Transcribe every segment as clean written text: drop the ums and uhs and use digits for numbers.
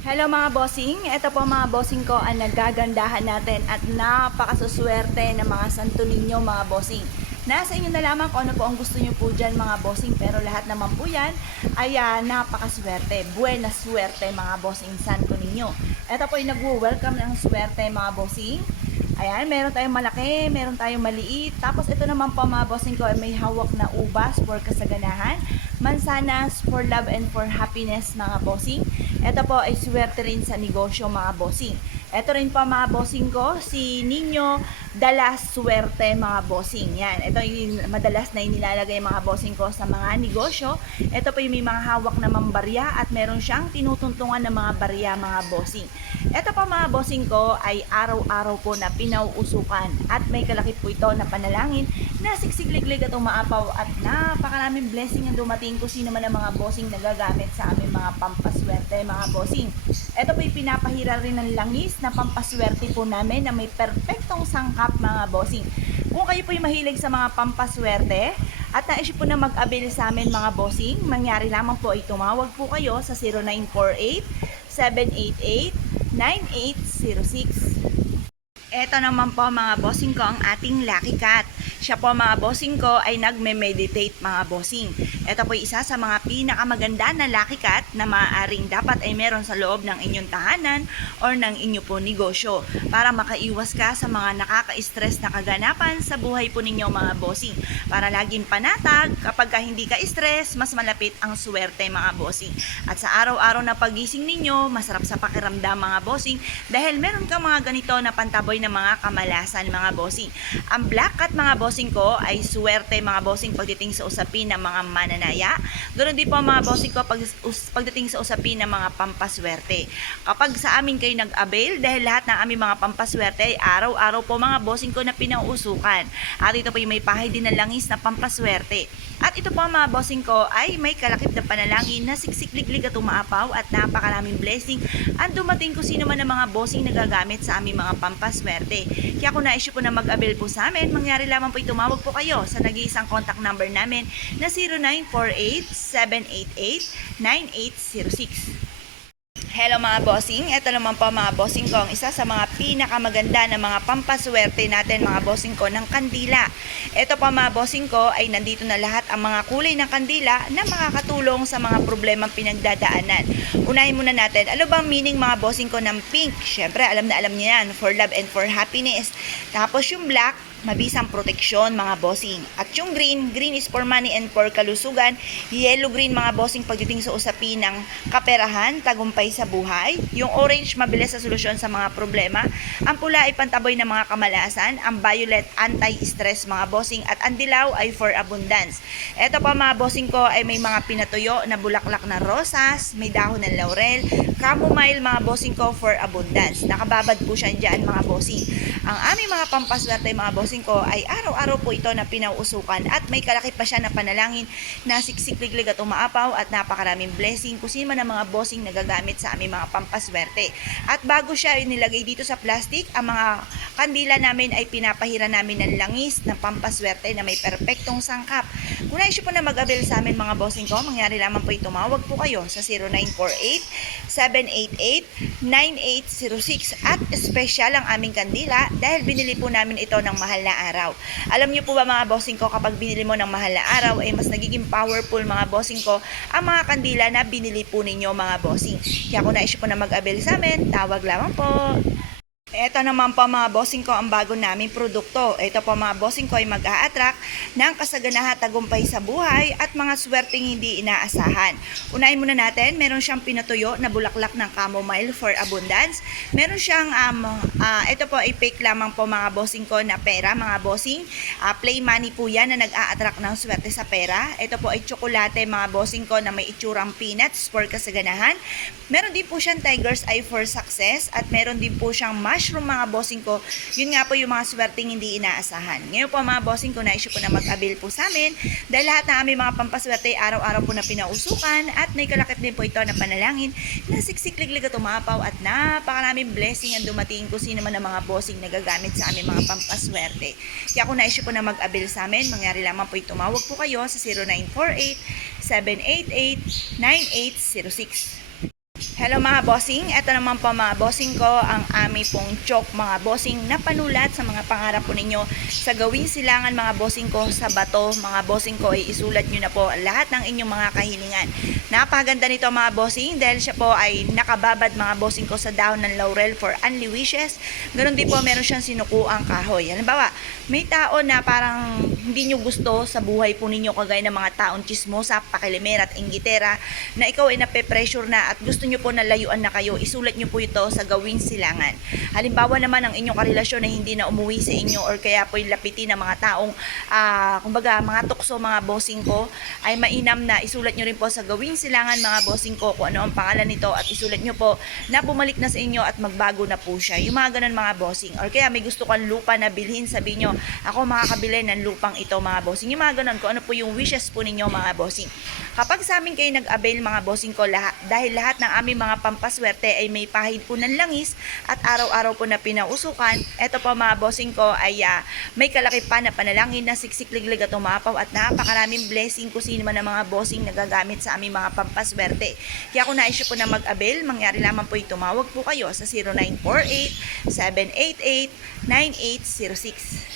Hello mga bossing, ito po mga bossing ko ang nagagandahan natin at napakasuswerte ng mga santo ninyo mga bossing. Nasa inyo na lamang kung ano po ang gusto nyo po dyan mga bossing, pero lahat naman po yan ay napakaswerte. Buena swerte mga bossing santo ninyo. Ito po yung nagwo-welcome ng swerte mga bossing. Ayan, meron tayong malaki, meron tayong maliit. Tapos ito naman po mga bossing ko ay may hawak na ubas for kasaganahan, mansanas for love and for happiness mga bossing. Ito po ay swerte rin sa negosyo mga bossing. Ito rin po mga bossing ko, si Nino Dala Suerte mga bossing. Yan, ito yung madalas na inilalagay mga bossing ko sa mga negosyo. Ito po yung may mga hawak na mambarya at meron siyang tinutuntungan ng mga barya mga bossing. Ito po mga bossing ko ay araw-araw po na pinauusukan at may kalakip po ito na panalangin na siksikliglig at umaapaw at napakaraming blessing ang dumating kung sino man ang mga bossing na gagamit sa aming mga pampaswerte mga bossing. Ito po yung pinapahira rin ng langis na pampaswerte po namin na may perfectong sangkap mga bossing. Kung kayo po yung mahilig sa mga pampaswerte at naisip po na mag-avail sa amin mga bossing, mangyari lamang po ay tumawag po kayo sa 0948-788-9806. Ito naman po mga bossing ko ang ating Lucky Cat. Siya po mga bossing ko ay nagme-meditate mga bossing. Ito po isa sa mga pinakamaganda na Lucky Cat na maaaring dapat ay meron sa loob ng inyong tahanan or ng inyo po negosyo para makaiwas ka sa mga nakaka-stress na kaganapan sa buhay po ninyo mga bossing. Para laging panatag, kapag hindi ka stress, mas malapit ang swerte mga bossing. At sa araw-araw na pagising ninyo, masarap sa pakiramdam mga bossing dahil meron ka mga ganito na pantaboy ng mga kamalasan mga bossing. Ang Black Cat mga bossing ko ay swerte mga bossing pagdating sa usapin ng mga mananaya. Ganoon din po mga bossing ko pagdating sa usapin ng mga pampaswerte. Kapag sa amin kayo nag-avail, dahil lahat ng aming mga pampaswerte ay araw-araw po mga bossing ko na pinauusukan. At ito po yung may pahay din na langis na pampaswerte. At ito po mga bossing ko ay may kalakip na panalangin na siksikliglig at umaapaw at napakaraming blessing ang dumating kung sino man ang mga bossing na gagamit sa aming mga pampaswerte. Kaya kung na-issue po na mag-avail po sa amin, mangyari lamang po tumawag po kayo sa nag-iisang contact number namin na 0948-788-9806. Hello mga bossing, ito naman po mga bossing ko ang isa sa mga pinakamaganda na mga pampaswerte natin mga bossing ko ng kandila. Ito po mga bossing ko ay nandito na lahat ang mga kulay ng kandila na makakatulong sa mga problemang pinagdadaanan. Unahin muna natin, ano bang meaning mga bossing ko ng pink? Syempre alam na alam niyo yan, for love and for happiness. Tapos yung black, mabisang proteksyon mga bossing. At yung green, green is for money and for kalusugan. Yellow green mga bossing pagdating sa usapin ng kaperahan, tagumpay sa buhay. Yung orange, mabilis sa solusyon sa mga problema. Ang pula ay pantaboy ng mga kamalasan. Ang violet, anti-stress mga bossing. At ang dilaw ay for abundance. Ito pa mga bossing ko ay may mga pinatuyo na bulaklak na rosas, may dahon ng laurel, chamomile mga bossing ko for abundance. Nakababad po siya dyan mga bossing. Ang aming mga pampaswerte mga bossing ko ay araw-araw po ito na pinauusukan at may kalakip pa siya na panalangin na siksikliglig at umaapaw at napakaraming blessing kung sino man ang mga bossing na gagamit sa aming mga pampaswerte. At bago siya nilagay dito sa plastic, ang mga kandila namin ay pinapahira namin ng langis ng pampaswerte na may perpektong sangkap. Kung na-issue po na mag-avail sa amin mga bossing ko, mangyari lamang po tumawag po kayo sa 0948-788-9806 at special ang aming kandila dahil binili po namin ito ng mahal na araw. Alam niyo po ba mga bossing ko, kapag binili mo ng mahal na araw ay mas nagiging powerful mga bossing ko ang mga kandila na binili po ninyo mga bossing. Kaya kung na-issue po na mag-avail sa amin, tawag lamang po. Ito naman po mga bossing ko ang bago naming produkto. Ito po mga bossing ko ay mag-a-attract ng kasaganahan, tagumpay sa buhay at mga swerteng hindi inaasahan. Unahin muna natin, meron siyang pinatuyo na bulaklak ng chamomile for abundance. Meron siyang, ito po ay fake lamang po mga bossing ko na pera mga bossing. Play money po yan na nag-a-attract ng swerte sa pera. Ito po ay tsokolate mga bossing ko na may itsurang peanuts for kasaganahan. Meron din po siyang tiger's eye for success at meron din po siyang mushroom mga bossing ko. Yun nga po yung mga swerteng hindi inaasahan. Ngayon po mga bossing ko, na-issue po na mag-avail po sa amin dahil lahat ng aming mga pampaswerte araw-araw po na pinausukan at may kalakip din po ito na panalangin na siksikliglig at umapaw at napakaraming blessing ang dumating kung sino man ang mga bossing na gagamit sa aming mga pampaswerte. Kaya kung na-issue po na mag-avail sa amin, mangyari lamang po tumawag po kayo sa 0948-788-9806. Hello mga bossing, eto naman po mga bossing ko ang aming pong joke mga bossing na panulat sa mga pangarap po ninyo sa gawing silangan mga bossing ko sa bato. Mga bossing ko ay isulat nyo na po lahat ng inyong mga kahilingan. Napakaganda nito mga bossing dahil siya po ay nakababad mga bossing ko sa dahon ng laurel for only wishes. Ganun din po meron siyang sinukuang kahoy. Halimbawa, may tao na parang hindi nyo gusto sa buhay po ninyo kagaya ng mga taong chismosa, pakilimera at inggitera na ikaw ay nape-pressure na at gusto nyo po na layuan na kayo, isulat nyo po ito sa gawing silangan. Halimbawa naman ang inyong karelasyon na hindi na umuwi sa inyo or kaya po lapitin ng mga taong kumbaga mga tukso mga bossing ko ay mainam na isulat nyo rin po sa gawing silangan mga bossing ko kung ano ang pangalan nito at isulat nyo po na bumalik na sa inyo at magbago na po siya. Yung mga ganun mga bossing. Or kaya may gusto kang lupa na bilhin, sabihin nyo ako makakabili ng lupang ito mga bossing. Yung mga ganun kung ano po yung wishes po ninyo mga bossing. Kapag sa amin kayo nag-avail mga bossing ko dahil lahat ng aming mga pampaswerte ay may pahid po ng langis at araw-araw po na pinausukan. Ito po mga bossing ko ay may kalaki pa na panalangin na siksik-liglig at umapaw at napakaraming blessing kung sino man ang mga bossing na gagamit sa aming mga pampaswerte. Kaya kung nais po na mag-avail, mangyari lamang po tumawag po kayo sa 0948-788-9806.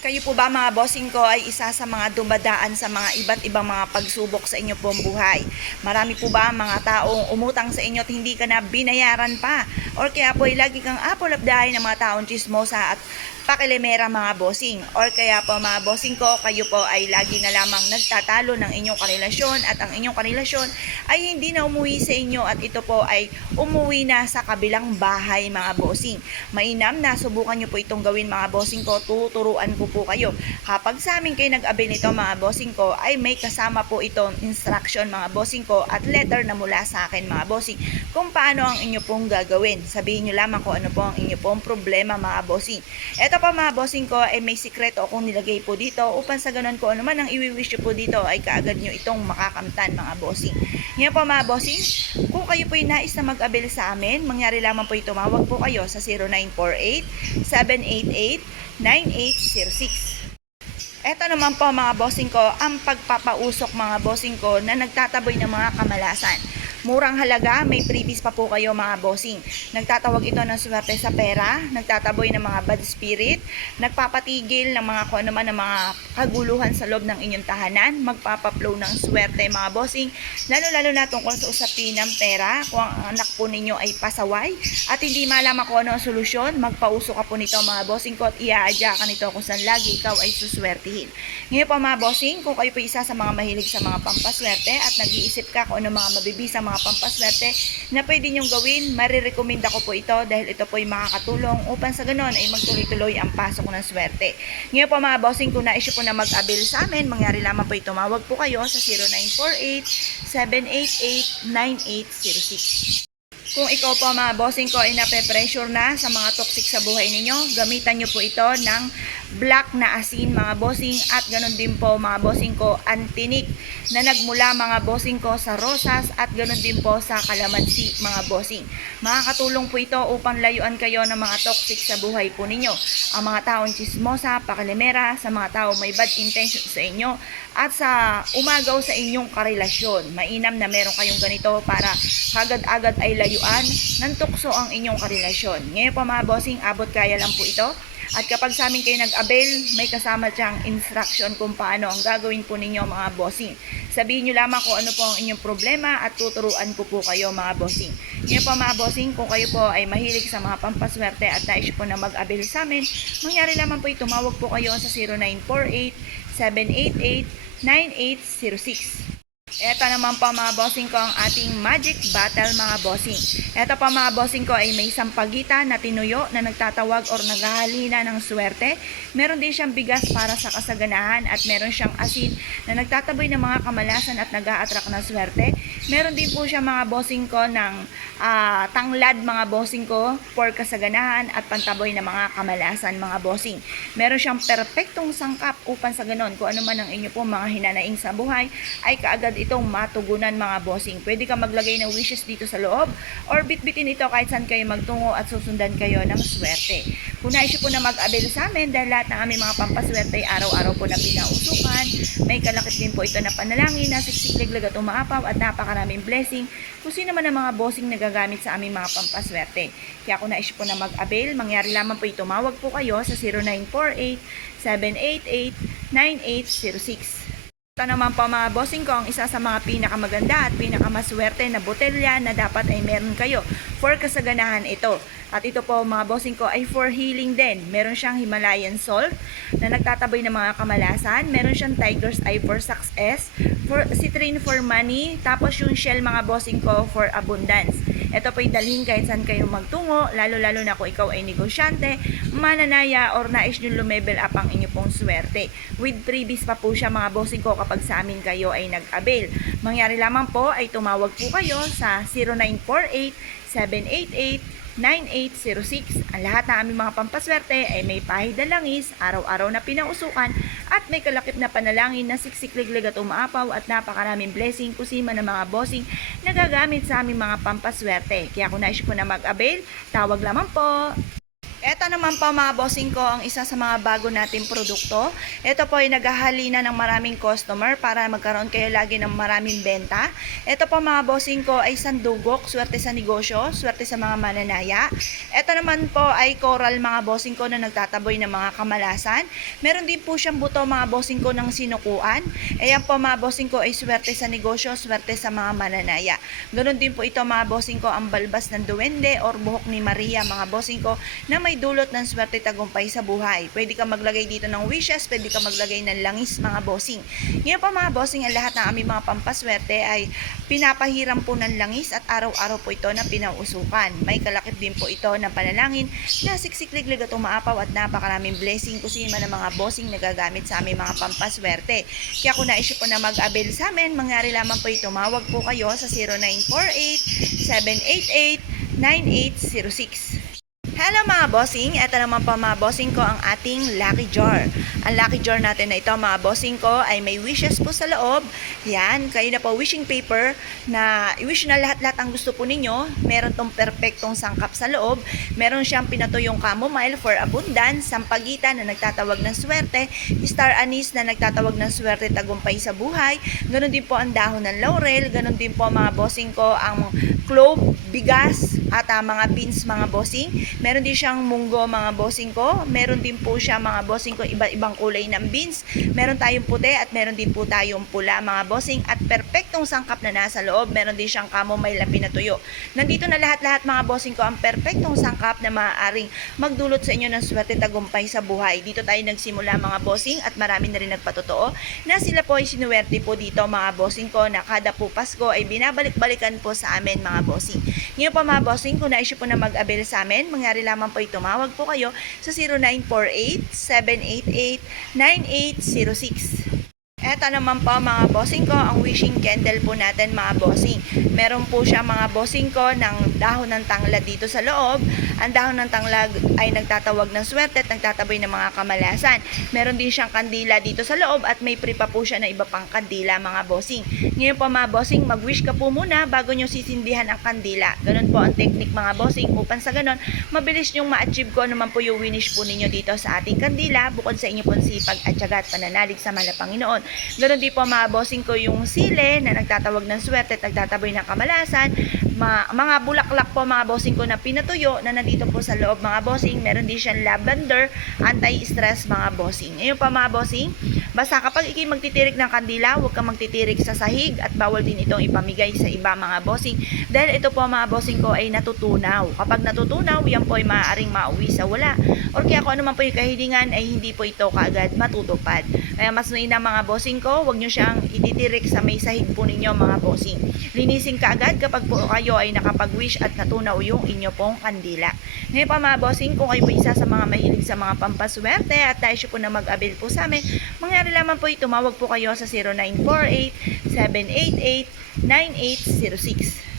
Kayo po ba mga bossing ko ay isa sa mga dumadaan sa mga iba't ibang mga pagsubok sa inyo pong buhay? Marami po ba mga taong umutang sa inyo at hindi ka na binayaran pa? Or kaya po ay lagi kang apple of the eye ng mga taong chismosa at pakilimera mga bossing? Or kaya po mga bossing ko, kayo po ay lagi na lamang nagtatalo ng inyong karelasyon at ang inyong karelasyon ay hindi na umuwi sa inyo at ito po ay umuwi na sa kabilang bahay mga bossing. Mainam na subukan nyo po itong gawin mga bossing ko, tuturuan ko po kayo. Kapag sa amin kayo nag-avail nito mga bossing ko ay may kasama po itong instruction mga bossing ko at letter na mula sa akin mga bossing kung paano ang inyo pong gagawin. Sabihin nyo lamang kung ano po ang inyo pong problema mga bossing. Ito pa mga bossing ko ay may sikreto akong nilagay po dito upang sa ganun ko ano man ang i-wish nyo po dito ay kaagad nyo itong makakamtan mga bossing. Ngayon po mga bossing, kung kayo po yung nais na mag-avail sa amin, mangyari lamang po tumawag po kayo sa 0948-788-9806. Eto naman po mga bossing ko, ang pagpapausok mga bossing ko na nagtataboy ng mga kamalasan. Murang halaga, may freebies pa po kayo mga bossing. Nagtatawag ito ng swerte sa pera, nagtataboy ng mga bad spirit, nagpapatigil ng mga kung ano man ng mga kaguluhan sa loob ng inyong tahanan, magpapaplow ng swerte mga bossing, lalo-lalo na tungkol sa usapin ng pera, kung ang anak po ninyo ay pasaway at hindi malaman kung ano ang solusyon, magpauso ka po nito mga bossing ko at iaadya ka nito kung saan lagi ikaw ay suswertihin. Ngayon po mga bossing, kung kayo po isa sa mga mahilig sa mga pampaswerte at nag-iisip ka kung ano mga mabibisa mga pampaswerte na pwede nyong gawin, marirekomenda ko po ito dahil ito po ay makakatulong upang sa ganon ay magtuloy-tuloy ang pasok ng swerte. Ngayon po mga bossing, kung nais po na mag-avail sa amin, mangyari lamang po tumawag po kayo sa 0948-788-9806. Kung ikaw po mga bossing ko ay nape-pressure na sa mga toxic sa buhay ninyo, gamitan nyo po ito ng black na asin mga bossing at ganun din po mga bossing ko antinik na nagmula mga bossing ko sa rosas at ganun din po sa kalamansi mga bossing. Makakatulong po ito upang layuan kayo ng mga toxic sa buhay po ninyo. Ang mga taong chismosa, pakilimera, sa mga taong may bad intention sa inyo at sa umagaw sa inyong karelasyon. Mainam na meron kayong ganito para agad-agad ay layuan ng tukso ang inyong karelasyon. Ngayon po mga bossing, abot kaya lang po ito. At kapag sa amin kayo nag-avail, may kasama siyang instruction kung paano ang gagawin po ninyo mga bossing. Sabihin nyo lamang kung ano po ang inyong problema at tuturuan ko po kayo mga bossing. Ngayon po mga bossing, kung kayo po ay mahilig sa mga pampaswerte at nais po na mag-avail sa amin, mangyari lamang po tumawag po kayo sa 0948-788-9806. Ito naman po mga bossing ko ang ating magic battle mga bossing. Ito po mga bossing ko ay may sampagitan na tinuyo na nagtatawag or naghahalina ng swerte. Meron din siyang bigas para sa kasaganahan at meron siyang asin na nagtataboy ng mga kamalasan at nag-a-attract ng swerte. Meron din po siya mga bossing ko ng tanglad mga bossing ko for kasaganahan at pantaboy ng mga kamalasan mga bossing. Meron siyang perpektong sangkap upang sa ganon kung ano man ang inyo po mga hinanaing sa buhay ay kaagad itong matugunan mga bossing. Pwede ka maglagay ng wishes dito sa loob or bitbitin ito kahit saan kayo magtungo at susundan kayo ng swerte. Kung nais po na mag-avail sa amin dahil lahat ng aming mga pampaswerte ay araw-araw po na pinausukan, may kalakip din po ito na panalangin na siksik-liglig at umaapaw at napaka napakaraming blessing kung sino man ang mga bossing nagagamit sa aming mga pampaswerte. Kaya kung nais po na mag-avail, mangyari lamang po tumawag po kayo sa 0948-788-9806. Ito naman po mga bossing ko ang isa sa mga pinakamaganda at pinakamaswerte na botelya na dapat ay meron kayo for kasaganahan ito. At ito po mga bossing ko ay for healing din. Meron siyang Himalayan salt na nagtataboy ng mga kamalasan. Meron siyang Tiger's Eye for success, for citrine for money, tapos yung shell mga bossing ko for abundance. Ito po ay dalhin kahit saan kayo magtungo, lalo-lalo na kung ikaw ay negosyante, mananaya, or nais nyo lumebel up ang inyo pong swerte. With freebies pa po siya mga bossing ko kapag sa amin kayo ay nag-avail. Mangyari lamang po ay tumawag po kayo sa 0948-788-9806. Ang lahat ng aming mga pampaswerte ay may pahid na langis, araw-araw na pinausukan, at may kalakip na panalangin na siksikliglig at umaapaw at napakaraming blessing kusima ng mga bossing na gagamit sa aming mga pampaswerte. Kaya kung nais ko na mag-avail, tawag lamang po. Ito naman po mga bossing ko ang isa sa mga bago nating produkto. Ito po ay naghahalina ng maraming customer para magkaroon kayo lagi ng maraming benta. Ito po mga bossing ko ay sandugok, swerte sa negosyo, swerte sa mga mananaya. Ito naman po ay coral mga bossing ko na nagtataboy ng mga kamalasan. Meron din po siyang buto mga bossing ko ng sinukuan. Ayan po mga bossing ko ay swerte sa negosyo, swerte sa mga mananaya. Ganon din po ito mga bossing ko ang balbas ng duwende or buhok ni Maria mga bossing ko na may dulot ng swerte tagumpay sa buhay. Pwede ka maglagay dito ng wishes, pwede ka maglagay ng langis mga bossing. Ngayon pa mga bossing, ang lahat ng aming mga pampaswerte ay pinapahiram po ng langis at araw-araw po ito na pinausukan. May kalakip din po ito na panalangin na siksikliglig at umaapaw at napakaraming blessing kusima ng mga bossing na gagamit sa aming mga pampaswerte. Kaya kung nais po na mag-avail sa amin, mangyari lamang po tumawag po kayo sa 0948-788-9806. Hello mga bossing, ito naman po mga bossing ko ang ating lucky jar. Ang lucky jar natin na ito mga bossing ko ay may wishes po sa loob. Yan, kayo na po wishing paper na i-wish na lahat-lahat ang gusto po ninyo. Meron tong perfectong sangkap sa loob. Meron siyang pinatuyong chamomile for abundance, sampagitan na nagtatawag ng swerte, star anise na nagtatawag ng swerte tagumpay sa buhay. Ganon din po ang dahon ng laurel. Ganon din po mga bossing ko ang clove, bigas at mga beans mga bossing. Meron din siyang munggo mga bossing ko. Meron din po siya mga bossing ko iba-ibang kulay ng beans. Meron tayong puti at meron din po tayong pula mga bossing. At perpektong sangkap na nasa loob. Meron din siyang chamomile na pinatuyo. Nandito na lahat-lahat mga bossing ko ang perpektong sangkap na maaaring magdulot sa inyo ng swerte tagumpay sa buhay. Dito tayo nagsimula mga bossing at marami na rin nagpatotoo na sila po ay sinuwerte po dito mga bossing ko na kada po Pasko ay binabalik-balikan po sa amin mga bossing. Ngayon po mga bossing, kung nais po na mag-avail sa amin, mangyari lamang po tumawag po kayo sa 0948-788-9806. Eto naman po mga bossing ko, ang wishing candle po natin mga bossing. Meron po siya mga bossing ko ng dahon ng tanglad dito sa loob. Ang dahon ng tanglad ay nagtatawag ng swerte at nagtataboy ng mga kamalasan. Meron din siyang kandila dito sa loob at may pre pa po siya na iba pang kandila mga bossing. Ngayon po mga bossing, mag-wish ka po muna bago nyo sisindihan ang kandila. Ganon po ang technique mga bossing upang sa ganon, mabilis nyong ma-achieve ko naman po yung winish po ninyo dito sa ating kandila bukod sa inyo pong sipag at tiyaga at pananalig sa mahal na Panginoon. Ganon din po mga bossing ko yung sile na nagtatawag ng swerte at nagtataboy ng kamalasan. Mga bulaklak po mga bossing ko na pinatuyo na nandito po sa loob mga bossing. Meron din siyang lavender, anti-stress mga bossing. Ngayon pa mga bossing, basta kapag ikay magtitirik ng kandila, huwag kang magtitirik sa sahig at bawal din itong ipamigay sa iba mga bossing. Dahil ito po mga bossing ko ay natutunaw. Kapag natutunaw, yan po ay maaaring mauwi sa wala. Or kaya kung ano man po yung kahilingan ay hindi po ito kaagad matutupad. Kaya mas mainam mga bossing ko, huwag nyo siyang ititirik sa may sahig po ninyo mga bossing. Linisin ka agad kapag po kayo ay nakapag-wish at natunaw yung inyo pong kandila. Ngayon pa mga bossing, kung kayo po isa sa mga mahilig sa mga pampaswerte at tayo po na mag-avail po sa amin, mangyari lamang po tumawag po kayo sa 0948-788-9806.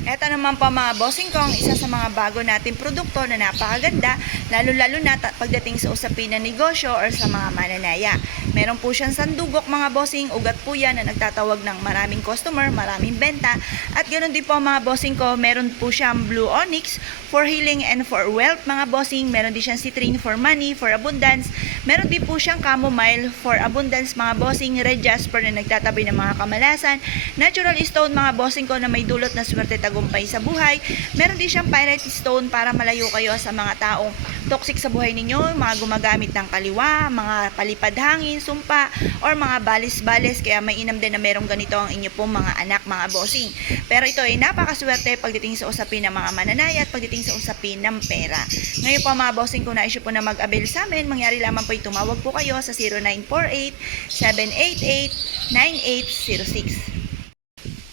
Ito naman po mga bossing ko, ang isa sa mga bago nating produkto na napakaganda, lalo-lalo na pagdating sa usapin ng negosyo or sa mga mananaya. Meron po siyang sandugok mga bossing, ugat po yan na nagtatawag ng maraming customer, maraming benta. At ganoon din po mga bossing ko, meron po siyang blue onyx for healing and for wealth mga bossing. Meron din siyang citrine for money, for abundance. Meron din po siyang chamomile for abundance mga bossing, red jasper na nagtatabi ng mga kamalasan, natural stone mga bossing ko na may dulot na swerte tagumpay sa buhay. Meron din siyang pirate stone para malayo kayo sa mga taong toxic sa buhay ninyo, mga gumagamit ng kaliwa, mga palipad hangin, sumpa, or mga balis-balis. Kaya may inam din na merong ganito ang inyo pong mga anak mga bossing. Pero ito ay napakaswerte pagdating sa usapin ng mga mananaya at pagdating sa usapin ng pera. Ngayon po mga bossing, kung na-issue po na mag-avail sa amin, mangyari lamang po tumawag po kayo sa 0948-788-9806.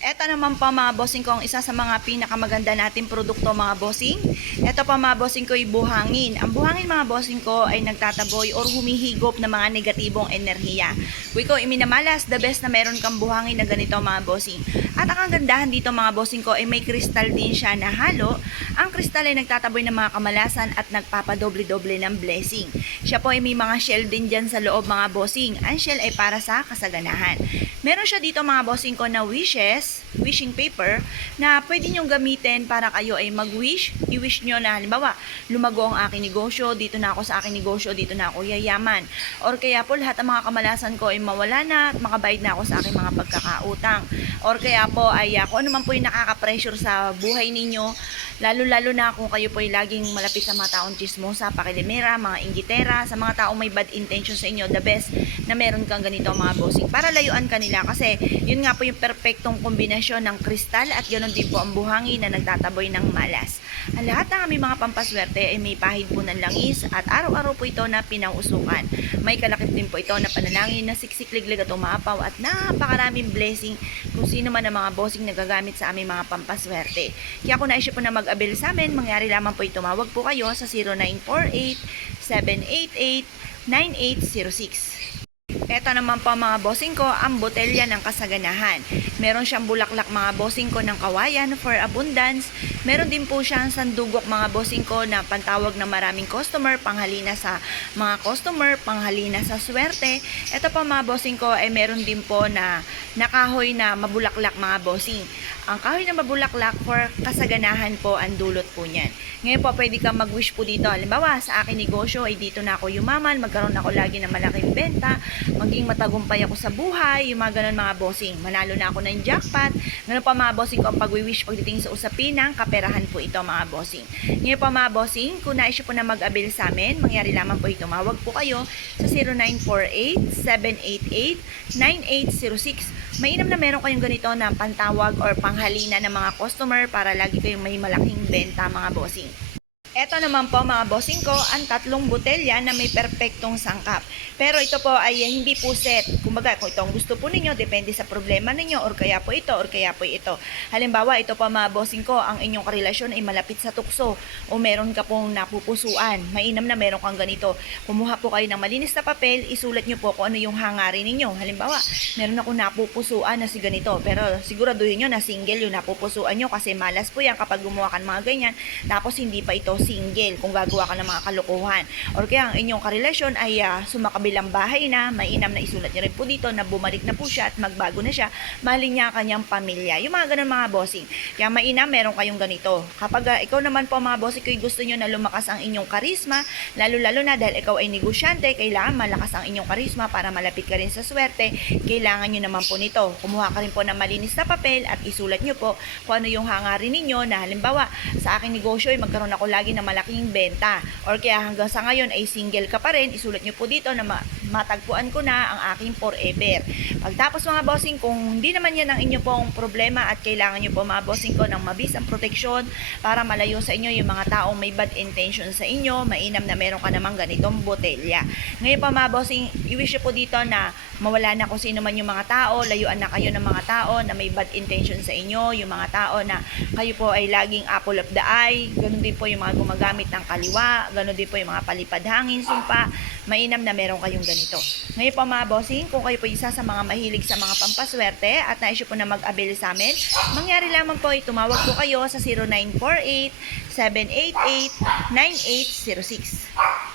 Ito naman pa mga bossing ko ang isa sa mga pinakamaganda nating produkto mga bossing. Ito pa mga bossing ko ay buhangin. Ang buhangin mga bossing ko ay nagtataboy or humihigop ng mga negatibong enerhiya. Kung ikaw iminamalas, the best na meron kang buhangin na ganito mga bossing. At ang kagandahan dito mga bossing ko ay may kristal din siya na halo. Ang kristal ay nagtataboy ng mga kamalasan at nagpapadoble-doble ng blessing. Siya po ay may mga shell din dyan sa loob mga bossing. Ang shell ay para sa kasaganahan. Meron siya dito mga bossing ko na wishing paper na pwede nyong gamitin para kayo ay mag-wish. I-wish nyo na halimbawa, lumago ang aking negosyo, dito na ako sa aking negosyo, dito na ako yayaman. Or kaya po lahat ng mga kamalasan ko ay mawala na at makabayad na ako sa aking mga pagkakautang. Or kaya po ay kung ano man po yung nakaka-pressure sa buhay ninyo, lalo-lalo na kung kayo po ay laging malapit sa mga taong chismosa, pakilimera, mga inggitera, sa mga taong may bad intention sa inyo, the best na meron kang ganito mga bossing para layuan kanila kasi yun nga po yung perfectong kombinasyon ng kristal at ganoon din po ang buhangin na nagtataboy ng malas. Ang lahat ng aming mga pampaswerte ay may pahid po ng langis at araw-araw po ito na pinausukan. May kalakip din po ito na panalangin na siksikliglig at umaapaw at napakaraming blessing kung sino man ang mga bossing na gagamit sa aming mga pampaswerte. Kaya kung na-issue po na mag-avail sa amin, mangyari lamang po tumawag po kayo sa 0948-788-9806. Ito naman po mga bossing ko, ang botelya ng kasaganahan. Meron siyang bulaklak mga bossing ko ng kawayan for abundance. Meron din po siyang sandugok mga bossing ko na pantawag ng maraming customer, panghalina sa mga customer, panghalina sa swerte. Ito po mga bossing ko ay meron din po na nakahoy na mabulaklak mga bossing. Ang kahoy na mabulaklak for kasaganahan po ang dulot po niyan. Ngayon po pwede kang mag-wish po dito. Halimbawa sa akin negosyo ay dito na ako yumaman, magkaroon ako lagi ng malaking benta, maging matagumpay ako sa buhay, yung mga ganun mga bossing. Manalo na ako ng jackpot. Ganun pa mga bossing ko ang pag-wish pagdating sa usapin ng kaperahan po ito mga bossing. Ngayon pa mga bossing, kung na-issue po na mag-avail sa amin, mangyari lamang po tumawag po kayo sa 0948-788-9806. Mainam na meron kayong ganito na pantawag or panghalina ng mga customer para lagi kayong may malaking benta mga bossing. Ito naman po mga bossing ko, ang tatlong botelya na may perpektong sangkap. Pero ito po ay hindi po set. Kumbaga, kung ito ang gusto po ninyo, depende sa problema ninyo, or kaya po ito, or kaya po ito. Halimbawa, ito po mga bossing ko, ang inyong karelasyon ay malapit sa tukso, o meron ka pong napupusuan. Mainam na meron kang ganito. Kumuha po kayo ng malinis na papel, isulat nyo po kung ano yung hangarin ninyo. Halimbawa, meron ako napupusuan na si ganito, pero siguraduhin nyo na single yung napupusuan nyo kasi malas po yan kapag gumawa ka ng mga ganyan, tapos hindi pa ito single kung gagawa ka ng mga kalokohan. Or kaya ang inyong karelasyon ay sumakabilang bahay na, mainam na isulat niyo rin po dito na bumalik na po siya at magbago na siya, mahalin niya ang kanyang pamilya. Yung mga ganun mga bossing. Kaya mainam meron kayong ganito. Kapag ikaw naman po mga bossing ko gusto niyo na lumakas ang inyong karisma, lalo-lalo na dahil ikaw ay negosyante, kailangan malakas ang inyong karisma para malapit ka rin sa swerte, kailangan niyo naman po nito. Kumuha ka rin po ng malinis na papel at isulat niyo po kung ano yung hangarin ninyo na halimbawa sa aking negosyo ay magkaroon ako lagi na malaking benta, or kaya hanggang sa ngayon ay single ka pa rin, isulat nyo po dito na matagpuan ko na ang aking forever. Pagtapos mga bossing, kung hindi naman yan ang inyo pong problema at kailangan nyo po mga bossing ko ng mabisang proteksyon para malayo sa inyo yung mga taong may bad intention sa inyo, mainam na meron ka namang ganitong botelya. Ngayon pa mga bossing, i-wish nyo po dito na mawala na kung sino man yung mga tao, layuan na kayo ng mga tao na may bad intention sa inyo, yung mga tao na kayo po ay laging apple of the eye, ganun din po yung mga gumagamit ng kaliwa, ganun din po yung mga palipad hangin, sumpa, mainam na meron kayong ganito. Ngayon po mga bossing, kung kayo po isa sa mga mahilig sa mga pampaswerte at na-issue po na mag-avail sa amin, mangyari lamang po tumawag po kayo sa 0948-788-9806.